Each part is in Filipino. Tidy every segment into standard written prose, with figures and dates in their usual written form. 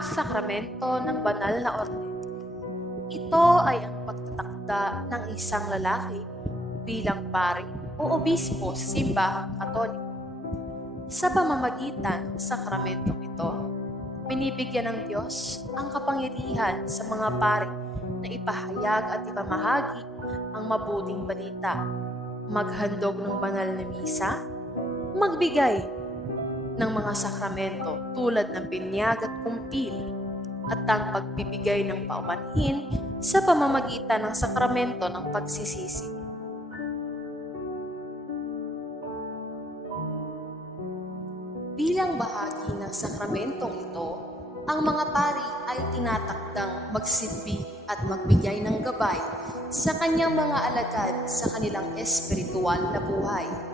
Ang sakramento ng banal na orden. Ito ay ang pagtatakda ng isang lalaki bilang pari o obispo sa simbahang Katoliko. Sa pamamagitan ng sakramentong ito, binibigyan ng Diyos ang kapangyarihan sa mga pari na ipahayag at ipamahagi ang mabuting balita, maghandog ng banal na misa, magbigay ng mga sakramento tulad ng binyag at kumpil, at ang pagbibigay ng paumanhin sa pamamagitan ng sakramento ng pagsisisi. Bilang bahagi ng sakramentong ito, ang mga pari ay tinatakdang magsilbi at magbigay ng gabay sa kanyang mga alagad sa kanilang espiritual na buhay.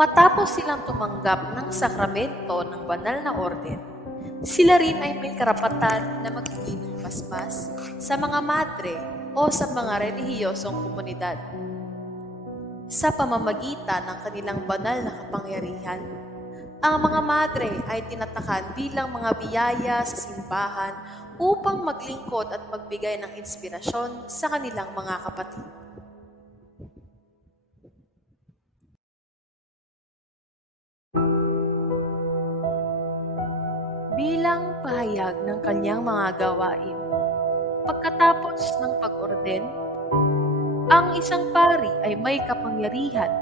Matapos silang tumanggap ng sakramento ng banal na orden, sila rin ay may karapatan na magbigay ng basbas sa mga madre o sa mga relihiyosong komunidad. Sa pamamagitan ng kanilang banal na kapangyarihan, ang mga madre ay tinatakan bilang mga biyaya sa simbahan upang maglingkod at magbigay ng inspirasyon sa kanilang mga kapatid. Bilang pahayag ng kanyang mga gawain, pagkatapos ng pag-orden, ang isang pari ay may kapangyarihan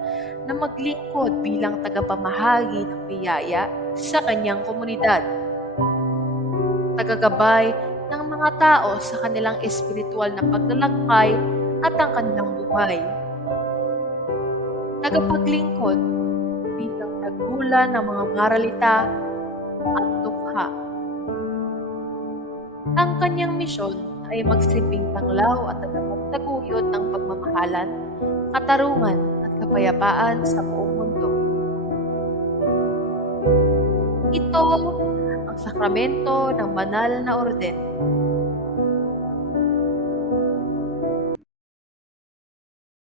na maglingkod bilang tagapamahagi ng biyaya sa kanyang komunidad, tagagabay ng mga tao sa kanilang espiritual na paglalakbay at ang kanilang buhay, tagapaglingkod bilang tagbulan ng mga maralita at dukha. Ang kanyang misyon ay magsilbing tanglaw at tagapagtaguyod ng pagmamahalan, katarungan at kapayapaan sa buong mundo. Ito ang sakramento ng banal na orden.